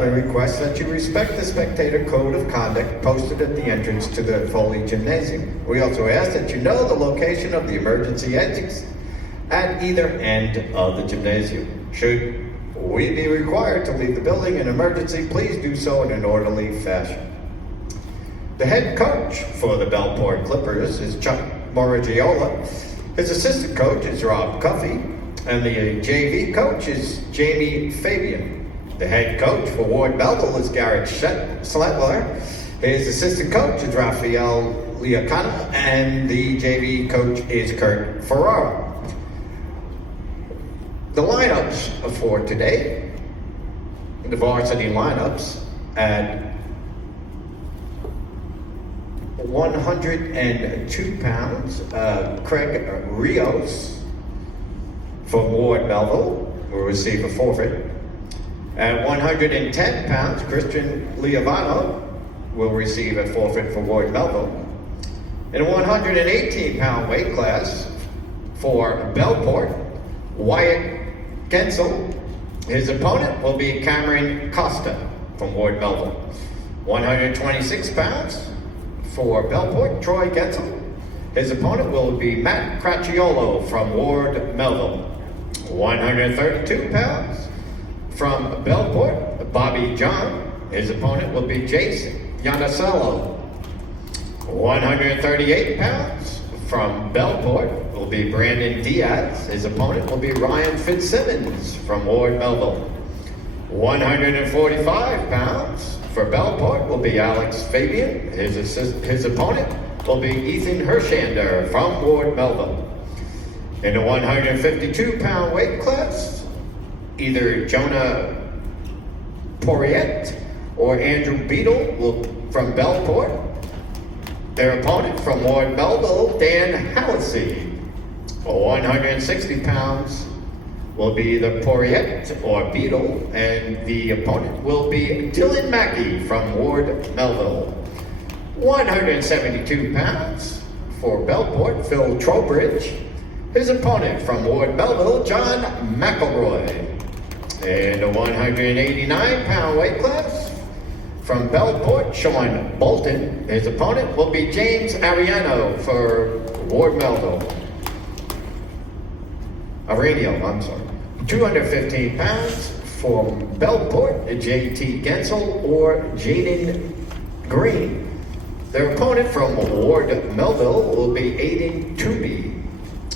I request that you respect the spectator code of conduct posted at the entrance to the Foley Gymnasium. We also ask that you know the location of the emergency exits at either end of the gymnasium. Should we be required to leave the building in emergency, please do so in an orderly fashion. The head coach for the Bellport Clippers is Chuck Morigiola. His assistant coach is Rob Cuffey, and the JV coach is Jamie Fabian. The head coach for Ward Melville is Garrett Sletler. His assistant coach is Raphael Liacana, and the JV coach is Kurt Ferrara. The lineups for today, the varsity lineups at 102 pounds, Craig Rios from Ward Melville will receive a forfeit. At 110 pounds, Christian Liavano will receive a forfeit for Ward Melville. In a 118-pound weight class for Bellport, Wyatt Gensel, his opponent will be Cameron Costa from Ward Melville. 126 pounds for Bellport, Troy Gensel. His opponent will be Matt Cracciolo from Ward Melville. 132 pounds from Bellport, Bobby John. His opponent will be Jason Yanasello. 138 pounds from Bellport will be Brandon Diaz. His opponent will be Ryan Fitzsimmons from Ward Melville. 145 pounds for Bellport will be Alex Fabian. His opponent will be Ethan Hershander from Ward Melville. In the 152-pound weight class, either Jonah Poiriet or Andrew Beadle from Bellport. Their opponent from Ward Melville, Dan Hallisey. 160 pounds will be either Poiriet or Beadle, and the opponent will be Dylan Mackey from Ward Melville. 172 pounds for Bellport, Phil Trowbridge. His opponent from Ward Melville, John McElroy. In the 189-pound weight class, from Bellport, Sean Bolton. His opponent will be James Ariano for Ward Melville. Arenio, I'm sorry. 215 pounds from Bellport, JT Gensel or Jaden Green. Their opponent from Ward Melville will be Aiden Tooby.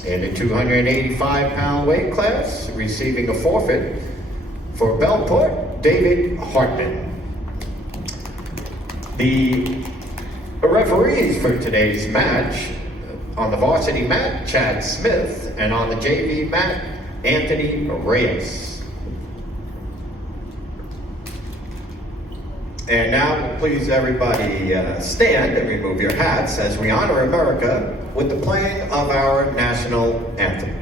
In the 285-pound weight class, receiving a forfeit for Bellport, David Hartman. The referees for today's match, on the varsity mat, Chad Smith, and on the JV mat, Anthony Reyes. And now, please everybody stand and remove your hats as we honor America with the playing of our national anthem.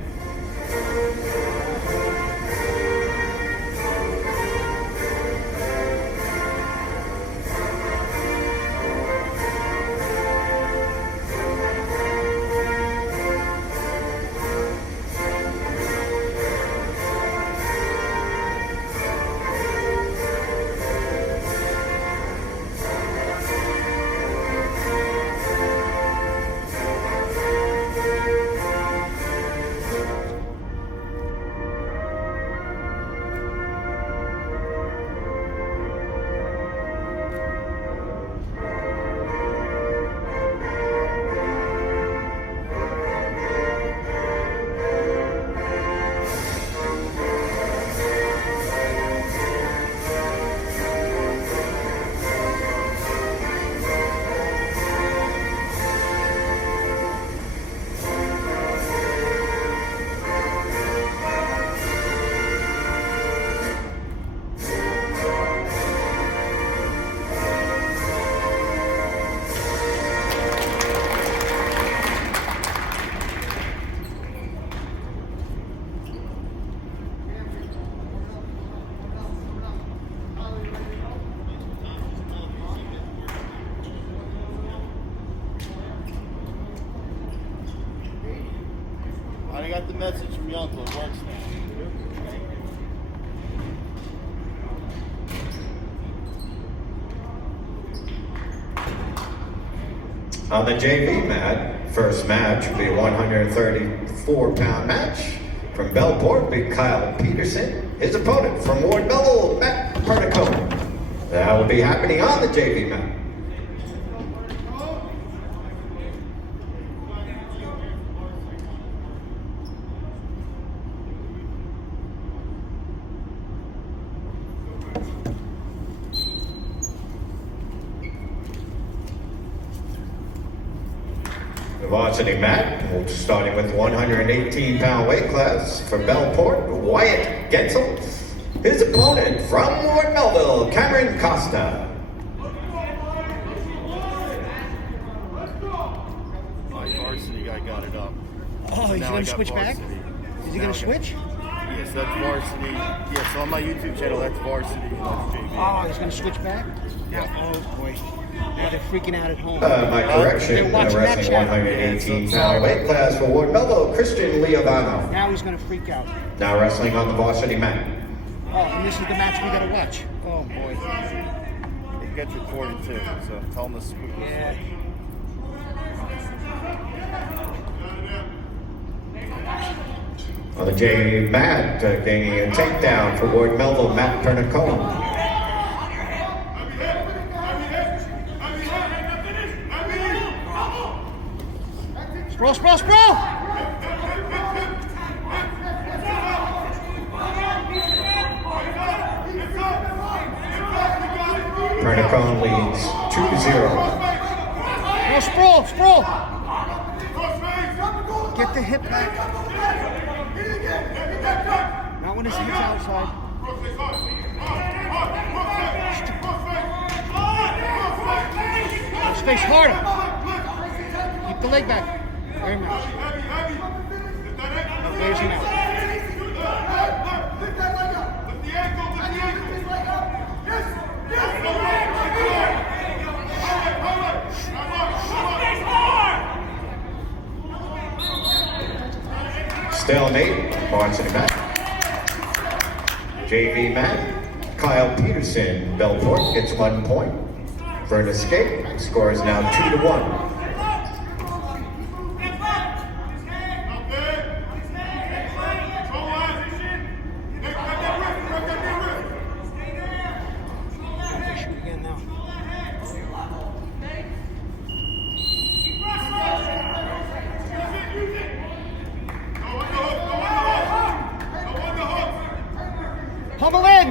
I got the message from your uncle. It works now. On the JV mat, first match will be a 134-pound match. From Bellport will be Kyle Peterson. His opponent from Ward Melville, Matt Pernicone. That will be happening on the JV mat. The varsity mat, starting with 118-pound weight class for Bellport, Wyatt Gensel. His opponent from Ward Melville, Cameron Costa. My varsity guy got it up. Oh, So he's now going I to got switch back? varsity. Is he Now going to I got- switch? Yes, that's varsity. Yes, on my YouTube channel, that's varsity. And that's JV. Oh, he's going to switch back? Yeah. Oh, boy. Now they're freaking out at home. My correction, They're watching that wrestling channel. 118-pound weight class for Ward Melville, Christian Leovano. Now he's going to freak out. Now wrestling on the varsity mat. Oh, and this is the match we got to watch. Oh, boy. It gets recorded too, so tell them to scoop. Yeah. On the J mat, gaining a takedown for Ward Melville, Matt Pernicone. Sprawl, sprawl, sprawl! Pernicone leads 2-0. No, sprawl, sprawl! Get the hip back. Not when his head's outside. His face harder. Keep the leg back. Very much. There's him out. Stalemate, varsity mat. JV mat, Kyle Peterson, Bellport gets 1 point for an escape. Score is now 2-1. Shoot again now. Pummel in!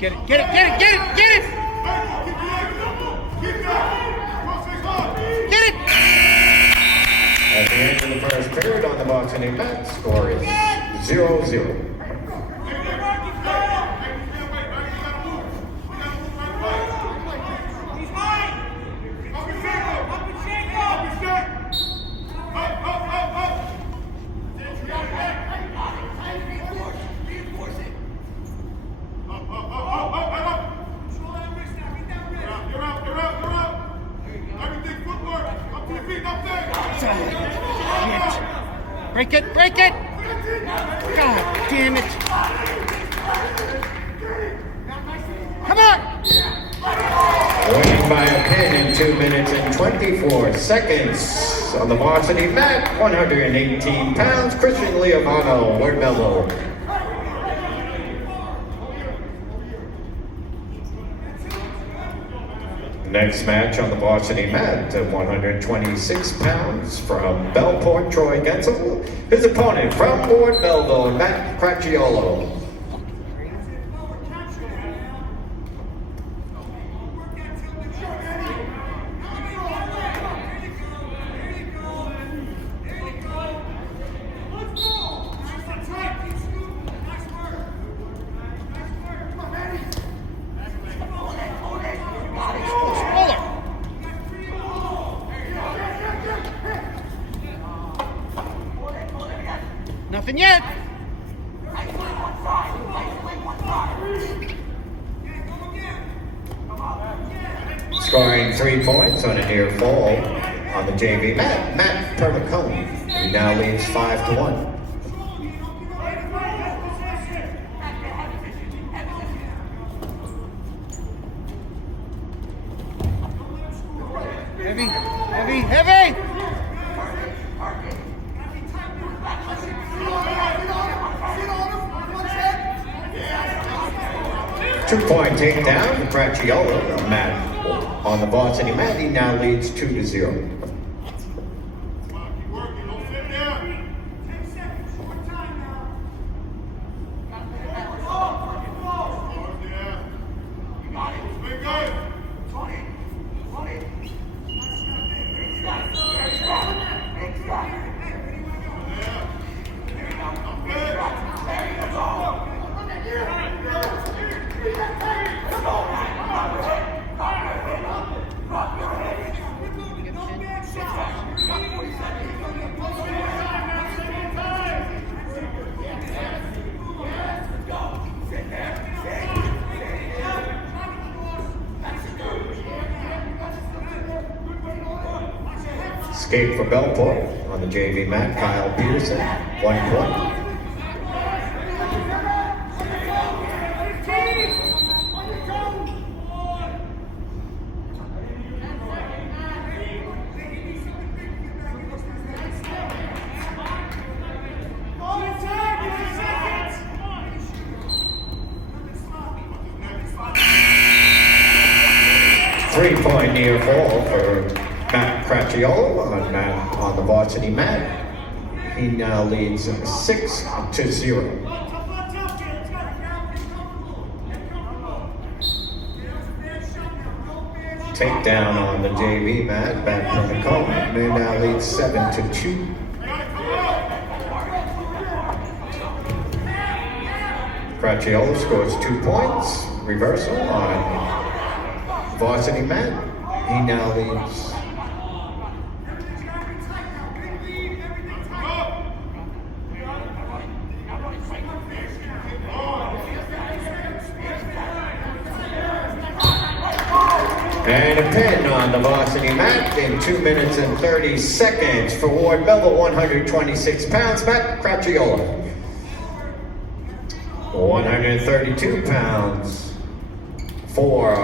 Get it, get it, get it, get it, get it! Get it! At the end of the first period on the boxing mat, score is 0-0. Break it, break it! God damn it! Come on! Winning by a pin in 2 minutes and 24 seconds on the varsity mat, 118 pounds, Christian Leovano, Ward Melville. Next match on the varsity mat, 126 pounds from Bellport, Troy Gensel. His opponent from Ward Melville, Matt Cracchiolo. Nothing yet. Scoring 3 points on a near fall on the JV mat, Matt Pernicone. He now leads 5-1. Heavy, heavy, heavy! 2-point takedown for Cracchiolo on the Varsity mat. He now leads 2-0. Escape for Bellport on the JV mat, Kyle Peterson, 1 point. Three-point near fall for Matt Cracchiolo on the Varsity mat. He now leads 6-0. Takedown on the JV mat, Matt Pernicone. He now leads 7-2. Cracchiolo scores 2 points. Reversal on Varsity mat. He now leads and a pin on the Varsity mat in 2 minutes and 30 seconds for Ward Melville, 126 pounds, Matt Cracchiolo. 132 pounds for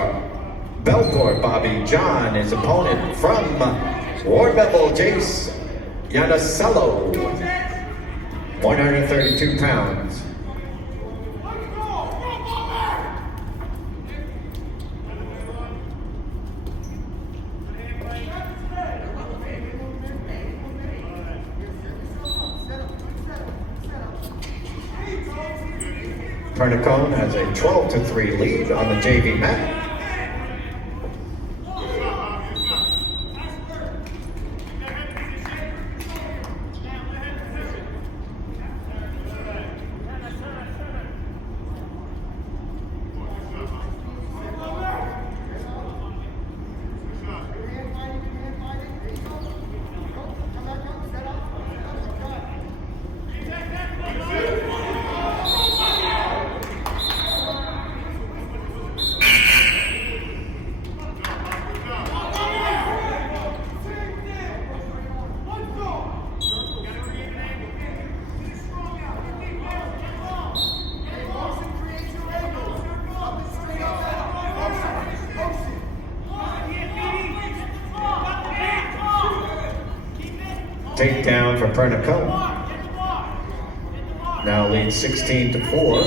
Bellport, Bobby John, his opponent from Ward Melville, Jace Yanasello, 132 pounds. Pernicone has a 12-3 lead on the JV mat. Takedown for Pernicone. Now leads 16-4.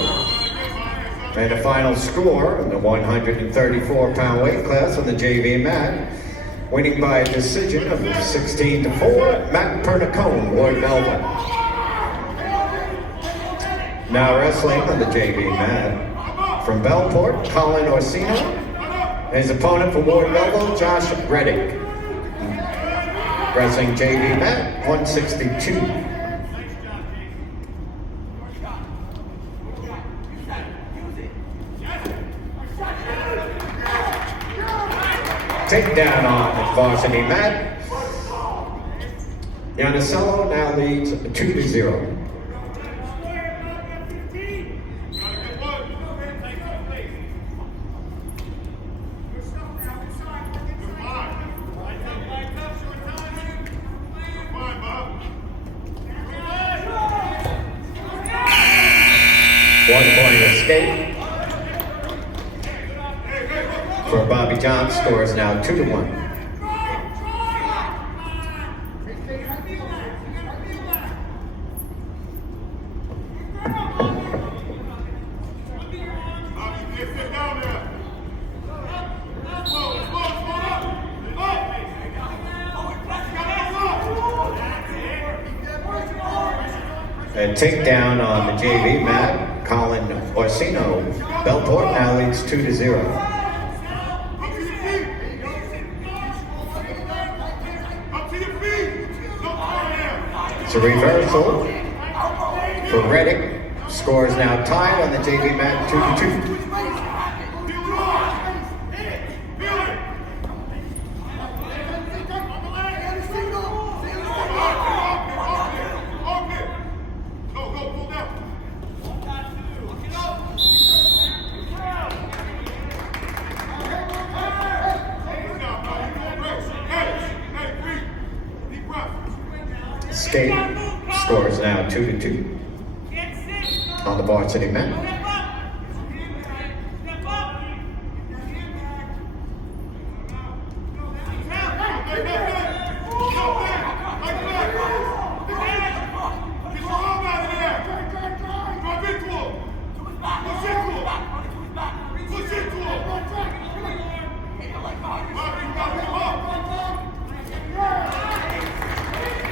And a final score in the 134-pound weight class on the JV mat. Winning by a decision of 16-4, Matt Pernicone, Ward Melville. Now wrestling on the JV mat. From Bellport, Colin Orsino. His opponent for Ward Melville, Josh Reddick. Wrestling JV mat, 162. Takedown on the Varsity mat. Yanasello now leads 2-0. 1-point escape for Bobby John. Score is now 2-1. A takedown on the JV mat. Colin Orsino. Bellport now leads 2-0. It's a reversal for Reddick. Score is now tied on the JV mat, 2-2. Skate score is now 2-2 on the Varsity mat.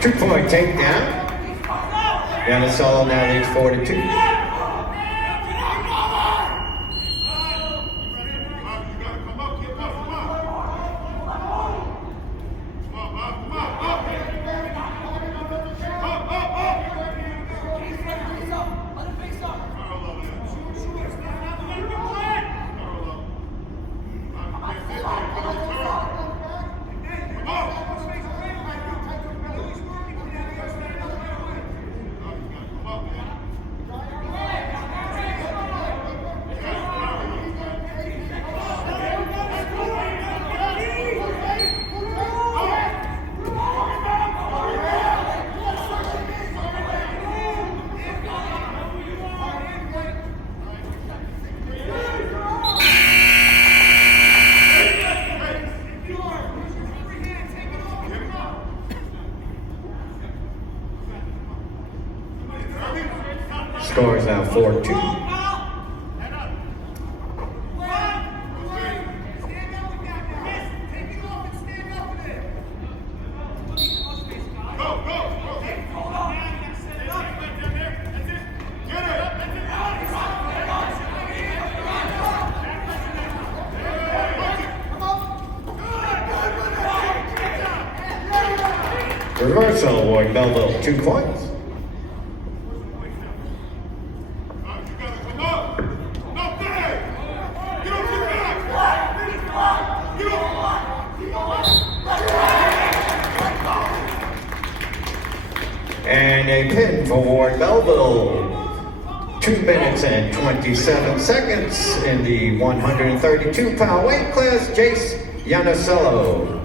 Two-point takedown. Yannisolo now leads 4-2. Score is now 4-2. Reversal award Melville 2 points. And a pin for Ward Melville. 2 minutes and 27 seconds in the 132-pound weight class, Jace Yannisolo.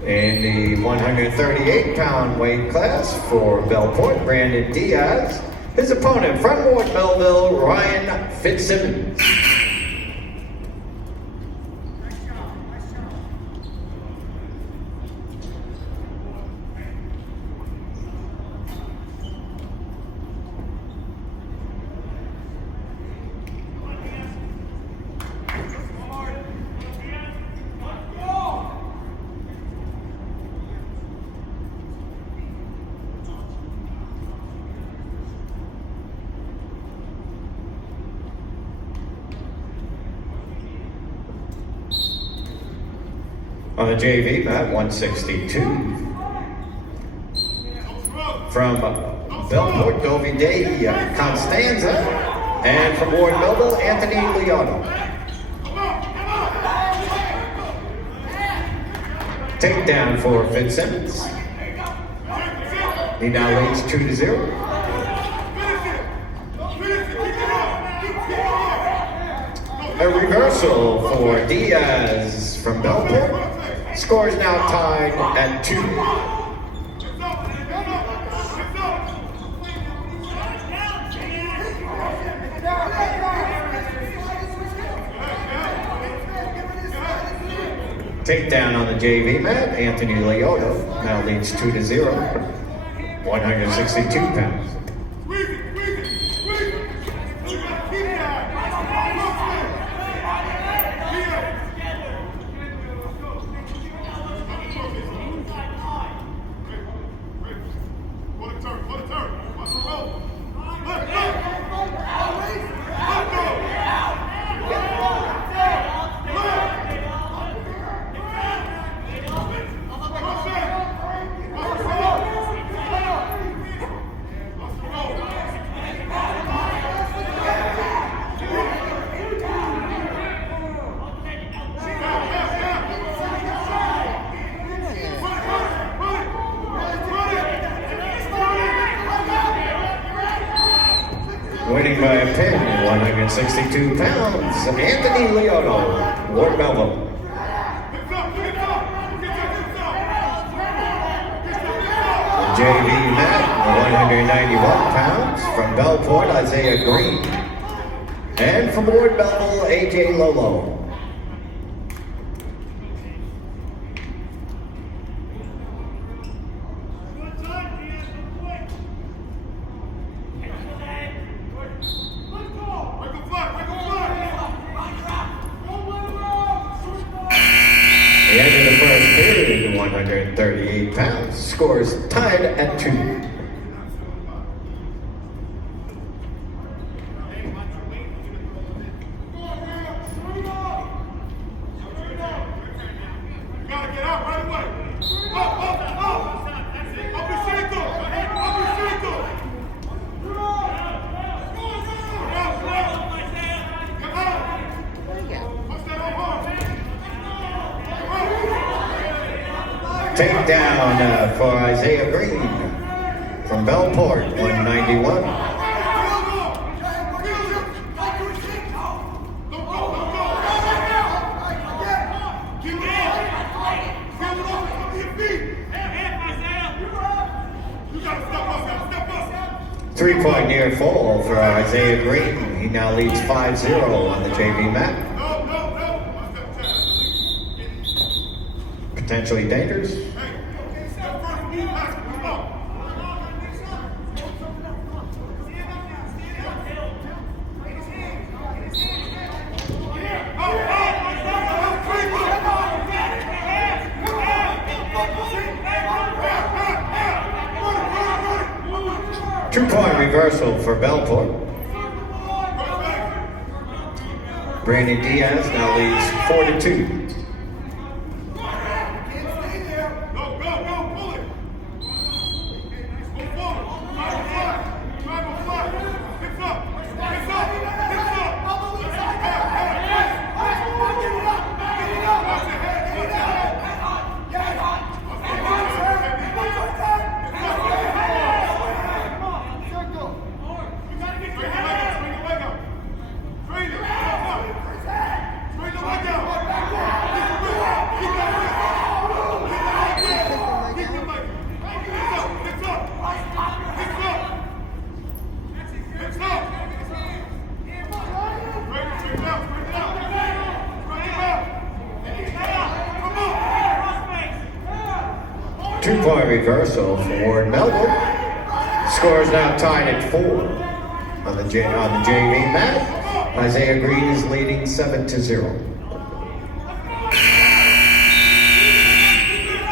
In the 138-pound weight class for Bellport, Brandon Diaz. His opponent from Ward Melville, Ryan Fitzsimmons. On the JV mat, 162. From Bellport, Dovide Constanza. And from Ward Melville, Anthony Leono. Takedown for Fitzsimmons. He now leads 2-0. A reversal for Diaz from Bellport. Score is now tied at 2. Takedown on the JV mat. Anthony Leoto now leads 2-0. 162 pounds. Winning by a pin at 162 pounds, Anthony Leoto, Ward Melville. The JV mat, 191 pounds, from Bellport, Isaiah Green. And from Ward Melville, AJ Lolo. The end of the first period, 138 pounds. Scores tied at 2. Gotta get out right away. Takedown for Isaiah Green from Bellport, 191. Three-point near fall for Isaiah Green. He now leads 5-0 on the JV mat. Potentially dangerous. Two-point reversal for Bellport. Brandon Diaz now leads 4-2. Two-point reversal for Ward Melville. Score is now tied at 4 on the JV mat. Isaiah Green is leading 7-0.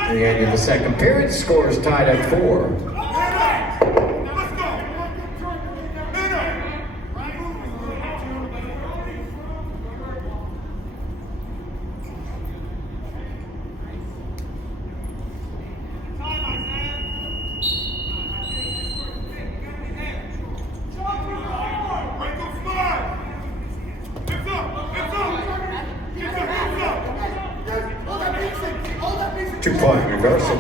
At the end of the second period, score is tied at 4. Two-point reversal.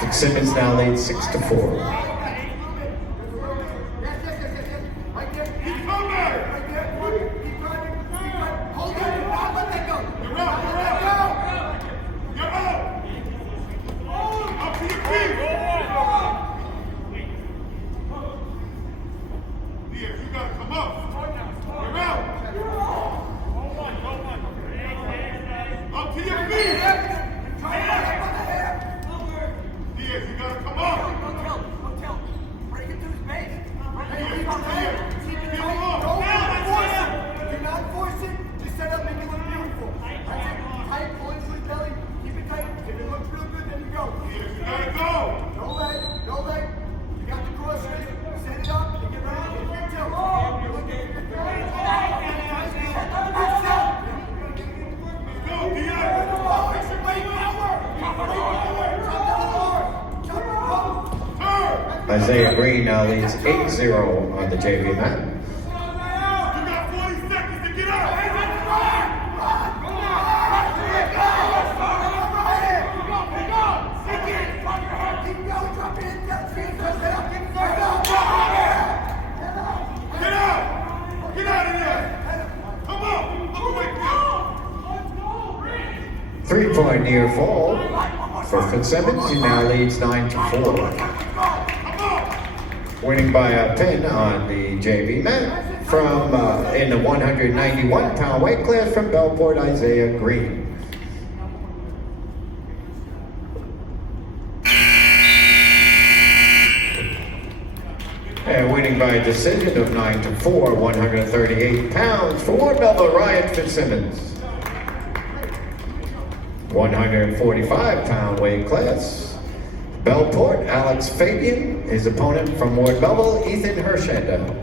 Fitzsimmons now leads 6-4. Isaiah Green now leads 8-0 on the JV mat. You got 40 seconds to get out. Get out! Get out of there! Come on! Look away, 3-point near fall for Fitzsimmons. He now leads 9-4. Winning by a pin on the JV mat from in the 191-pound weight class from Bellport, Isaiah Green. And winning by a decision of 9-4, 138 pounds for Melville Ryan Fitzsimmons. 145-pound weight class. Bellport, Alex Fabian, his opponent from Ward Melville, Ethan Hershenda.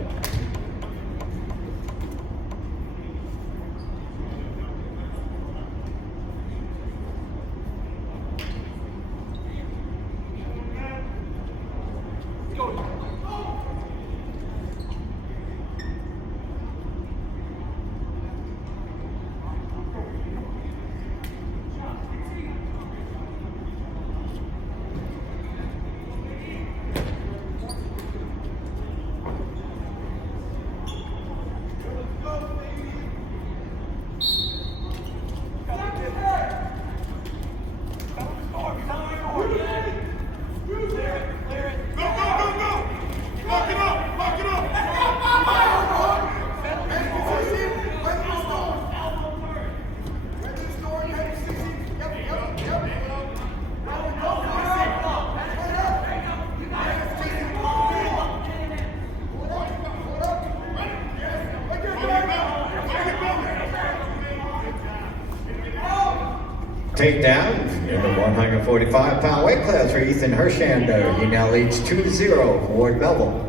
Takedown in the 145-pound weight class for Ethan Hershenda. He now leads 2-0 for Ward Melville.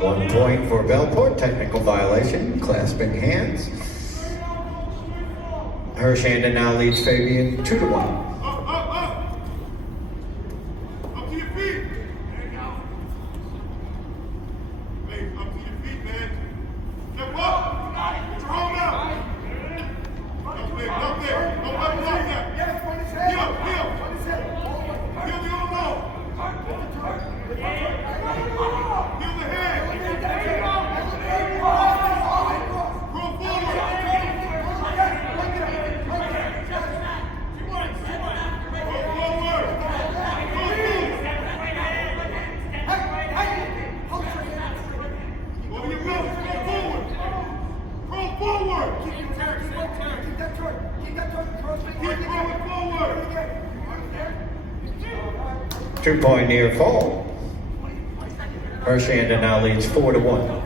One point for Bellport, technical violation, clasping hands. Hershenda now leads Fabian 2-1. Up to your feet. Hey, up to your feet, man. Step up. Get your arm out. Up there. Don't let him off that. Heel. Heel the arm out. Heel the head. Roll forward. Keep going forward. 2-point near fall. Hershenda now leads 4-1.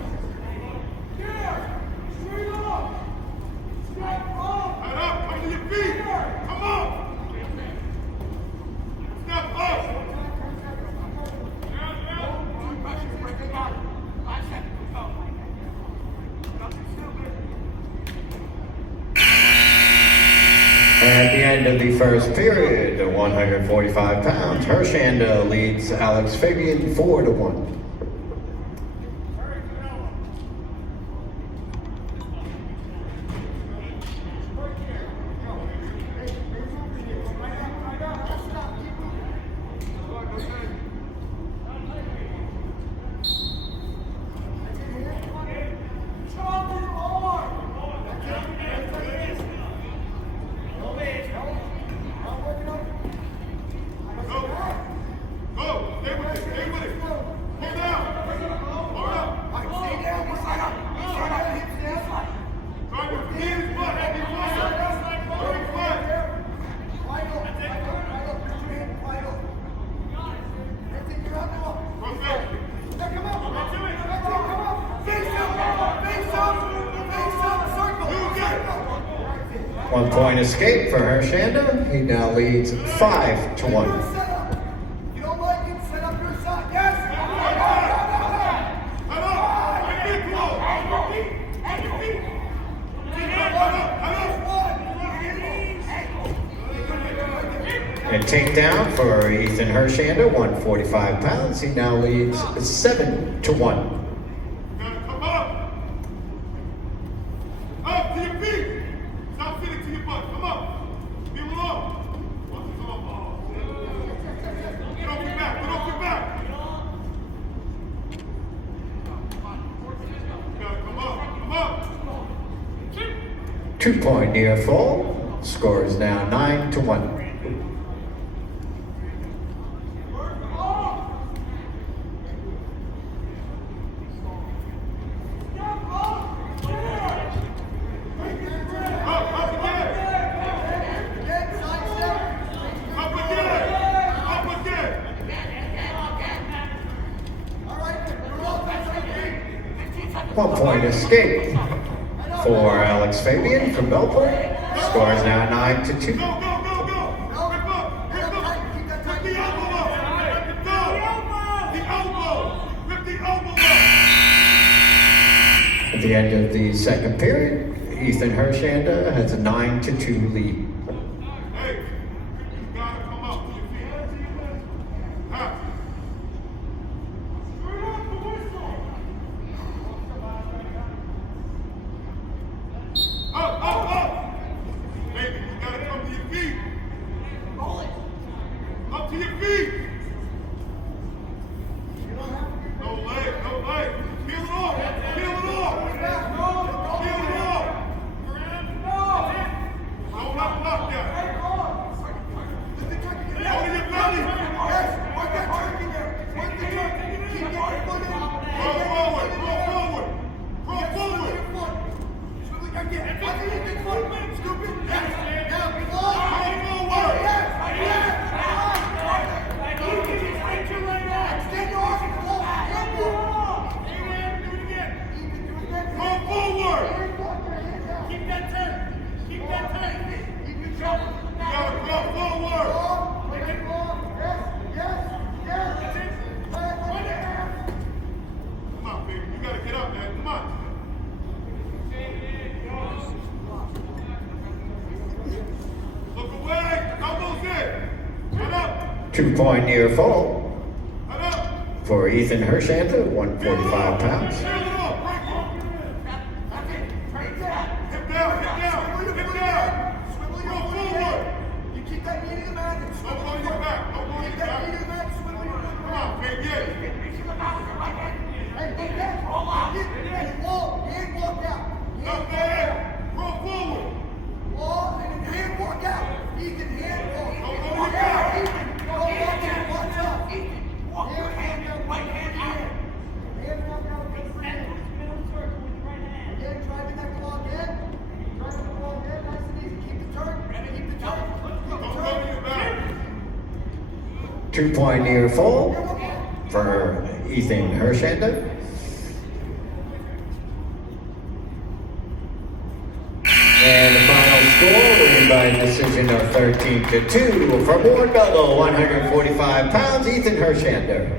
Head up, come to your feet. Come on. Step up. At the end of the first period, at 145 pounds, Hershenda leads Alex Fabian 4-1. 1-point escape for Hershanda. He now leads 5-1. You don't like it, set up your side. Yes! A takedown for Ethan Hershanda, 145 pounds. He now leads 7-1. Come up! Up to your feet! Stop sitting to your butt. Come up! Feel it up! Watch it come up. Get off your back! Get off your back! You gotta come up! Come up! 2-point near fall. Score is now 9-1. Up again! 1-point escape for Alex Fabian from Bellport. Score is now 9-2. Go! Rip up! Rip up! Rip the elbow up! Go! The elbow! Rip the elbow up! At the end of the second period, Ethan Hershanda has a 9-2 lead. Hey, you gotta come up to your feet. Up. Up! Baby, you gotta come to your feet. Up to your feet. No leg. Feel it off. Don't let him knock that. Go to your belly. Roll forward. Come on, baby. You gotta get up, man. Come on. Look away. Elbows in. Head up. 2-point near fall Head up. for Ethan Hershanda, 145 pounds. Feel it up. Break it. Hip down. Roll forward. You keep that knee to the mat. Don't go on your back. Keep that knee to the mat. Swivel your foot Come on, baby. Yeah. Hey, take that. Roll out. And walk out. Up there. Roll forward. Wall and then hand walk out. Ethan, hand walk. Don't go on your back. Ethan, go walk out. Watch out. Walk your hand out. Right hand out. Hand walk out. Again, try to that claw again. Nice and easy. Keep the turn. Keep the turn. Don't go on your back. 2-point near fall for Ethan Hershanda. And the final score, winning by decision of 13-2 for Ward Melville, 145 pounds, Ethan Hershanda.